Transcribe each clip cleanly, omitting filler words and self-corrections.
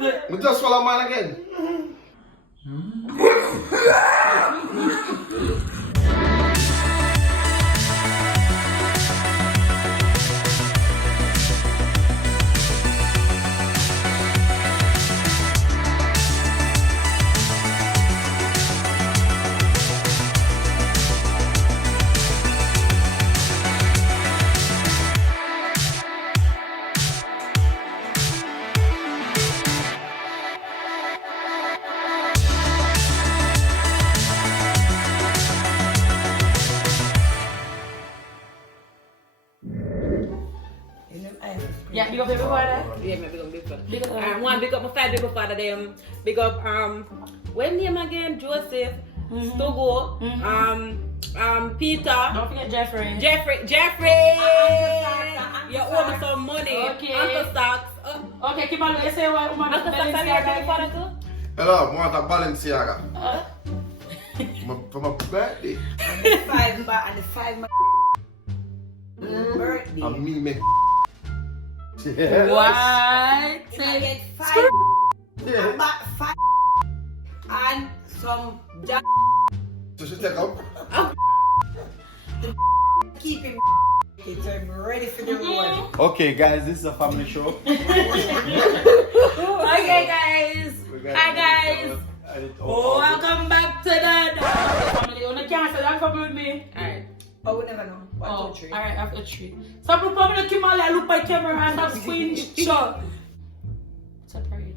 We just swallow mine again. Yeah, big up everybody. Yeah, me big up big up. Big up. One big up my five big up father them. Big up when name again? Joseph, Stogo, Peter. Don't forget Jeffrey. Jeffrey. You owe me some money. Okay. Uncle Socks. Okay, keep on. You say what? Uncle Socks, are you your father too? Hello, I want a Balenciaga. For my birthday. And the five birthday. And me. What? If I get five, about five and some jack, So she take up. keep him. So I'm ready for the road. Okay, guys, this is a family show. Okay, guys. Hi, guys. Welcome back to the family. You can't say that couple with me. Alright. Oh, we never know. One, Oh, two, three. alright, after 3. Some people probably look at camera and have screenshot. Separated.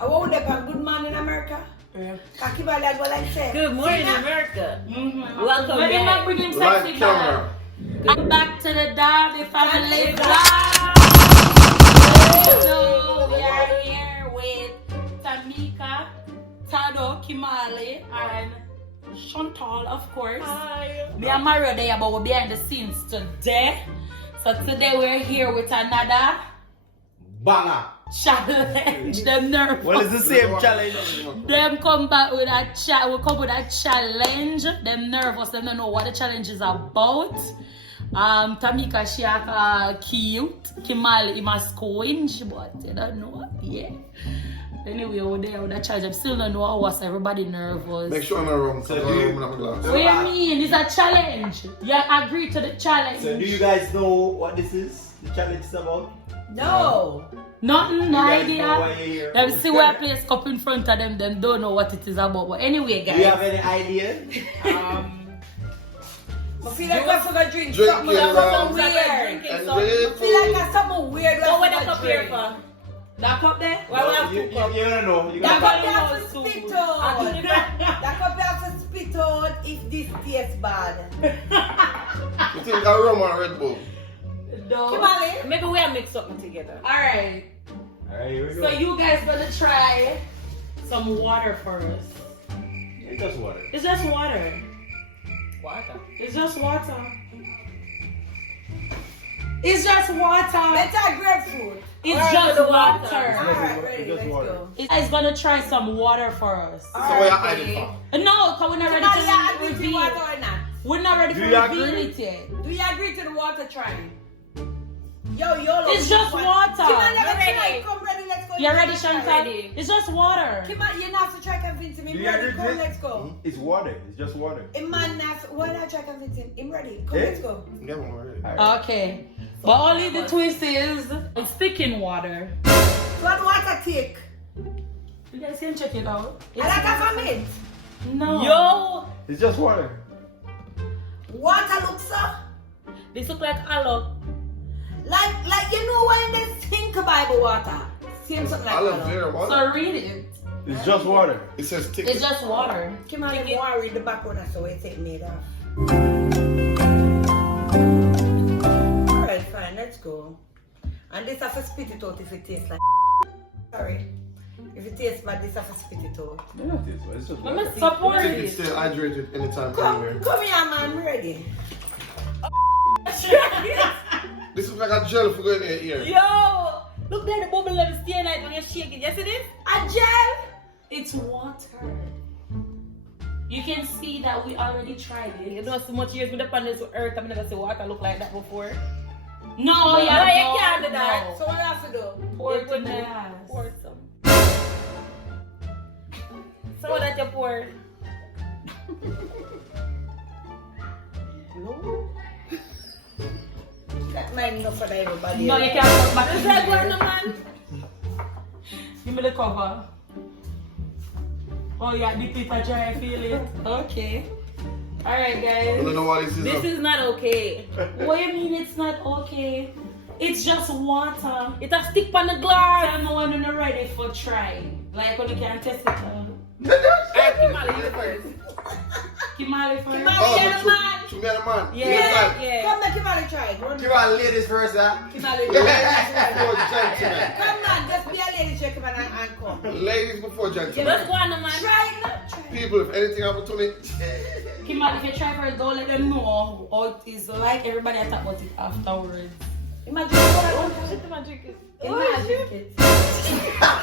I won't have a good man in America. Yeah. Kakibali go like say. Good morning, America. Welcome Let him back. not bring him Light sexy camera. back. Come back to the Darby family vlog. So we are here with Tamika, Tado, Kimali, and Chantal, of course. Hi. Me and Mario there, but we're behind the scenes today. So today we're here with another Banger. challenge. Them nervous. Well, it's the same challenge. Them come back with a we come with a challenge. Them nervous, them don't know what the challenge is about. Tamika she cute. Kimali he must squinch, but you don't know. Yeah. Anyway, over there with that challenge, I still don't know how was everybody nervous. Make sure I'm not wrong. So So do you- What do you mean? It's a challenge. You agree to the challenge. So, do you guys know what this is? The challenge is about? No. Nothing, no You guys know idea. why you're here? Them see where I place cup in front of them, then don't know what it is about. But anyway, Do you have guys. any idea? I feel like I forgot drink Drink something it, something Ram. weird. And I feel like that's something weird. So what that cup here for? That cup there? Why we have you, two cups? you don't know. You That got cup you have to Soup. spit out. That cup you have to spit out if this tastes bad. You think I rum or Red Bull? No. Kimali? Maybe we have mixed something together. Alright. Alright, here we go. So you guys gonna try some water for us. It's just water. It's just water. Water. It's just water. It's just water. Better grapefruit. It's Alright, just the water. water. Alright, ready, Just let's water. go. It's gonna try some water for us. So what you hiding for? No, cause we're not ready Kimali, you to agree to the reveal. water or not? We're not ready Do to you reveal agree? it yet. Do you agree to the water trying? Yo, It's just water. Kimali, You're ready. ready. Come ready, let's go. You ready, Chantal? Ready. It's just water. Kimali, you not have to try convincing me. Do you Ready, agree come, to it? let's go. It's water. It's just water. A man not, why not try convincing him? Ready, come, Eh? let's go. Yeah, one already. Alright. Okay. But only the twist is it's sticking water. What water take? You guys can check it out. I like a mint. No. Yo! It's just water. Water looks so. This look like aloe. Like you know when they think about water. Same something like Aloe that. vera, what? So read it. It's just water. It says thick. It's just water. Come on, let me read the back one so it take me off. Alright, fine, let's go. And this has to spit it out if it tastes like sorry. If it tastes bad, this has to spit it out. It's just Let water. me support You can it. stay hydrated anytime, Come anywhere. here, man, I'm ready. This is like a gel for going in your ear. Yo! Look there, the bubble level stay nice when you shake it. You see this? A gel? It's water. You can see that we already tried You it. know so much years with the panels to earth, I've never seen water look like that before. No, you can't do that. So what I have to do? Pour it in the ass. Pour some. So that you pour. That might enough for everybody. No, you can't put back It's in like there. one man. Give me the cover. Oh yeah, dip it and try and feel it. Okay. Alright I guys. don't know what this is. This is not okay. What do you mean it's not okay? It's just water. It a stick on the glass. I'm not even ready for try. Like when you can test it. Alright, Kimali, you first. Kimali first. Kimali. Oh, Yeah, man. to me and the man. Yeah, yeah. Come back, Kimali, try. You want ladies first, huh? Kimali, Before gentlemen. come on, just be a lady, check him and come. Ladies before gentlemen. Let's go on, man. Try, not try. People, if anything happen to me, Kimali, if you try first, don't let them know how it is like. Everybody talk about it afterwards. Imagine what Shit, I'm drinking. Imagine it.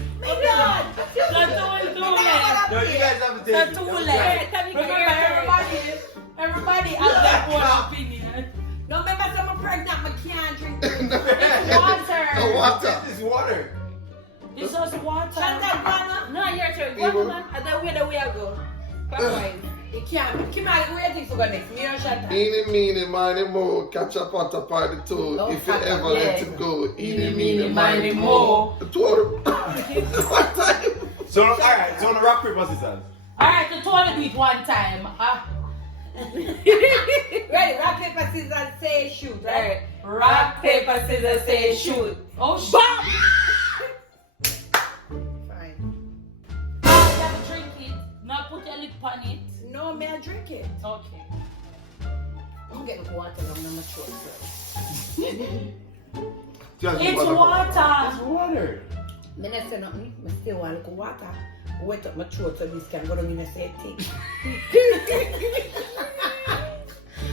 You don't know. No, you guys have to take That's it. too Don't late. try. Remember, everybody has their own opinion. No, remember, I'm pregnant, I can't drink this. It's water. the water. This is water. It's just water. Chantal, Ghana. No, your turn. Go on, man. And then where the way I go. Clockwise. You can't. Kimali, who do you think to go next? Me or Chantal? Eeny, meeny, mo, catch a pot of party too. No, If you catch ever up, let yeah. it go, Eeny, meeny, miny, mo. The two of them. One time. So, alright, so on the rock, paper, scissors. Alright, so 200 do it one time. Ready? Rock, paper, scissors, say shoot, right? Rock, paper, scissors, say shoot. Oh, shit. Fine. You have to drink it. Now put your lip on it. No, may I drink it? Okay. I'm getting water on my throat first. Just It's water. water. It's water. Me not say nothing. I still want a little water. Wet up my throat so this can go down in a say thing.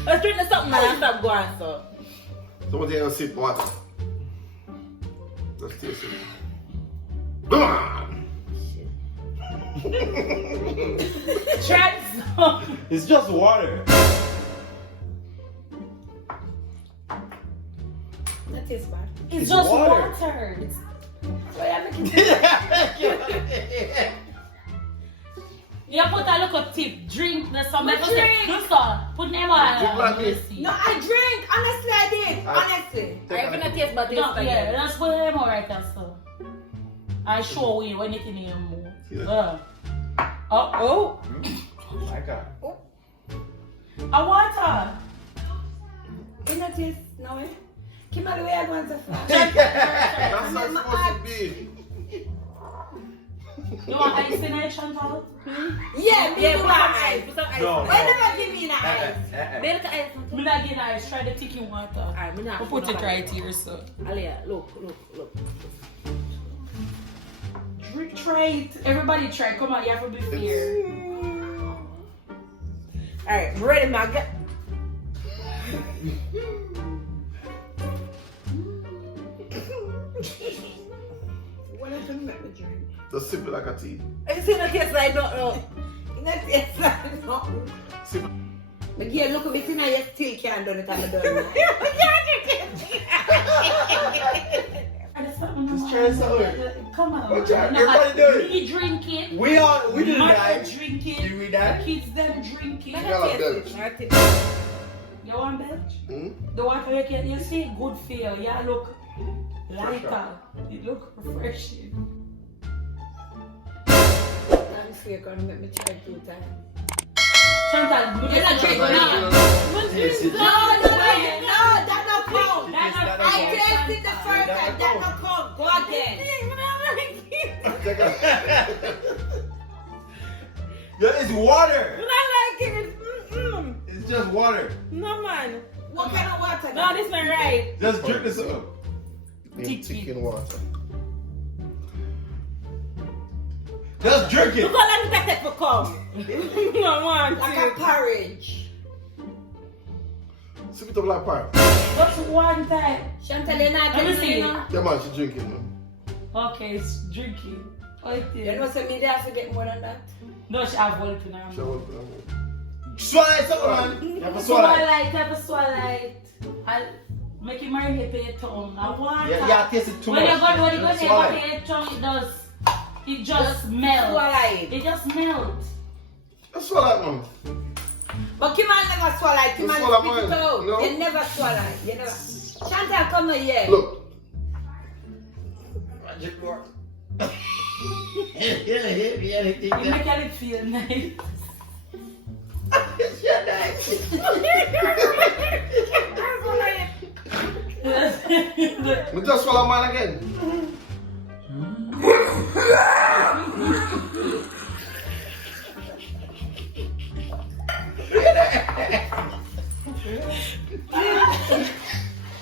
Let's drink something, man. And stop going, so. Someone take a sip of water. Let's taste it. Come on. Try some. It's just water. That tastes bad. It's just water. water. It's So I'm making You put a little tip, drink the some. But drink. Do so. Put name on Drink like this. No, I drink. Honestly, I did. Honestly. I even a taste, but No, it's yeah, that's what I'm alright, so. I show you when it in your mood. Oh, My God. a water. You know taste? No way. Kimali, where you going so far? That's how it's supposed to be. You want ice in it, Chantal? Yeah, me Yeah, do put some want ice. ice. Put some ice. No. Why never give me an ice? Milk ice. Me not get ice, try the sticky water. Alright, me not. We'll put it right here, so. Alia, look. Drink, try it. Everybody try. Come on, you have to be fair. Alright, ready, man. What is it make me drink? Just sip it like a tea. You see the taste I don't know. You know taste like no. Sip it. But yeah, look at me. See now you still can't do it on the door. Just try something. Come on. Oh, try. Everybody do it. Me drink it. We did Mother that. drink it. Did we die? The kids them drink it. Yeah, like that. You want belch? Hmm? The water you can, you see, good for you. Yeah, look lighter. It look refreshing. I'm scared gonna make me try 2 times. Chantal, you You're not drinking now. Yes, it No, is. that no count. That not I tasted the first time. That no count. Go again. Take a... Yo, it's water. I like it. It's just water. No, man. What kind of water? No, this not right. Just drink this up. Chicken water. Just drink Look it. how long it take for come. No, one, Like a two. porridge. Sip it up like pie. Just one time. Chantal, you're not Let me drinking, see. you know? Yeah, man, she's drinking, man. Okay, it's drinking. You know, so me have to get more than that. No, she have one to now. Swallow it, man. You have to swallow it. Swallow it. I'll make you marinate to your tongue. I want Yeah, taste it too when much. you go to your Swallow tongue, it just melts. Swallow it. It just melts. That's what I want. But Kiman never swallow it. Kiman swallow spit it mine. out. No. You never swallow it. You never. Chantal, come here. Look. You make it feel nice. We just swallow mine again.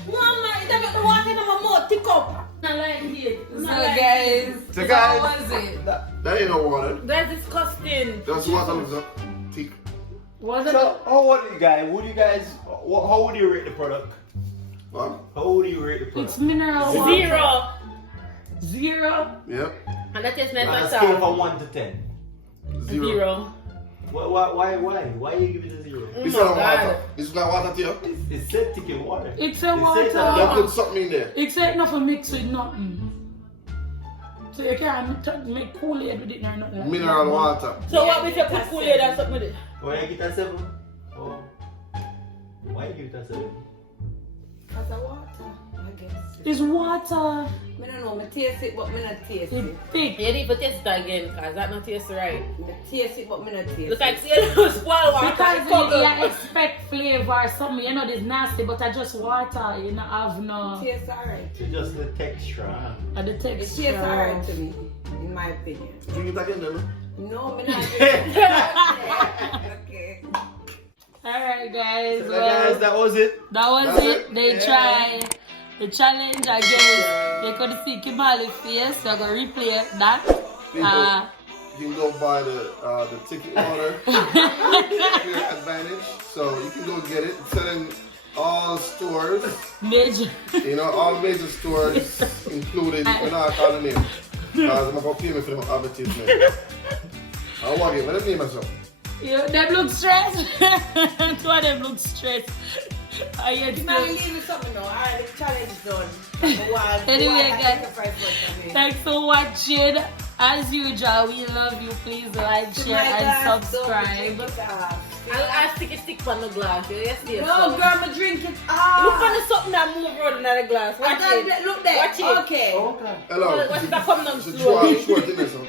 Mama, it doesn't the water in my mouth. Tick up. I like it. So guys, So guys, how was it? that ain't no water. That's disgusting. That's water looks up. Thick. Was it? So, how would you guys, how would you rate the product? What? How would you rate the product? It's mineral water. 0. 0. Yep. And that tastes nice On a and scale sour. from 1 to 10. 0. 0. Why you give it a 0? This is Oh my not water. God. This is not water to you. It's septic in water. It's a It says You water. put something in there. It's ain't nothing mixed with nothing. So you can't make Kool-Aid with it or nothing like Mineral that. water. So what we say put Kool-Aid or something with it? Why you give it a 7? Oh. Why you give it a 7? Because of water, I guess. It's water. I don't know, I taste it, but I don't taste It's it. thick. You need to taste it again because that not taste right. I taste it, but I don't taste Look it. like you spoil water. Because Cover. you expect flavor or something, you know, it's nasty, but I just water, you know, have no, It tastes alright. It's just the texture. Huh? the It texture. tastes alright to me, in my opinion. Drink it again, then. No, I'm not drinking it. Okay. Alright guys, So well, guys, that was it. that was That's it. it. They try the challenge again. They could see Kimali face, so I'm going to replay that. You can go buy the ticket water. Clear advantage. So you can go get it. It's selling all stores. Major. You know, all major stores included. We're not calling the name. Because I'm about to pay me for the advertisement. I want it. What the name is up? Yeah, them look stressed. Two of them look stressed. I yet You might still. leave with something now. Alright, the challenge is done. Anyway, guys, thanks for watching. As usual, we love you. Please like, share, and subscribe. I'll stick on the glass. Yes, yes. No, girl, I'm drink it. Look Ah. on the something that move around in the glass. Watch it. Look there. Watch it. Okay. Hello. What's that coming on It's a slow? short in this one.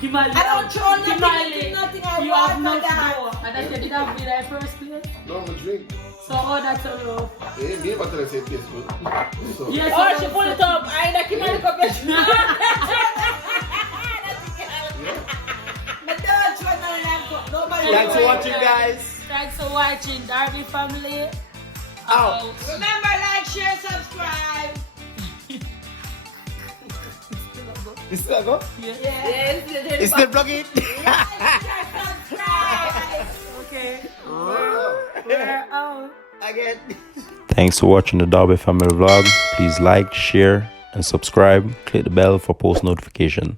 Kimali, I don't throw nothing, Kimali, nothing I you want have no for that. flow. And I said, did I be there first place? No, I'm a drink. So, oh, that's a low. Hey, me about to say it tastes good. So, Yes, Oh, she pull it up. I that keep on the cup. Thanks for watching, guys. Thanks for watching Darby Family. Out. Remember, like, share, subscribe. Is still go? Yeah. Yes, Is still vlogging? Like, share, subscribe. Okay. We're out. Again. Thanks for watching the Darby Family vlog. Please like, share, and subscribe. Click the bell for post notification.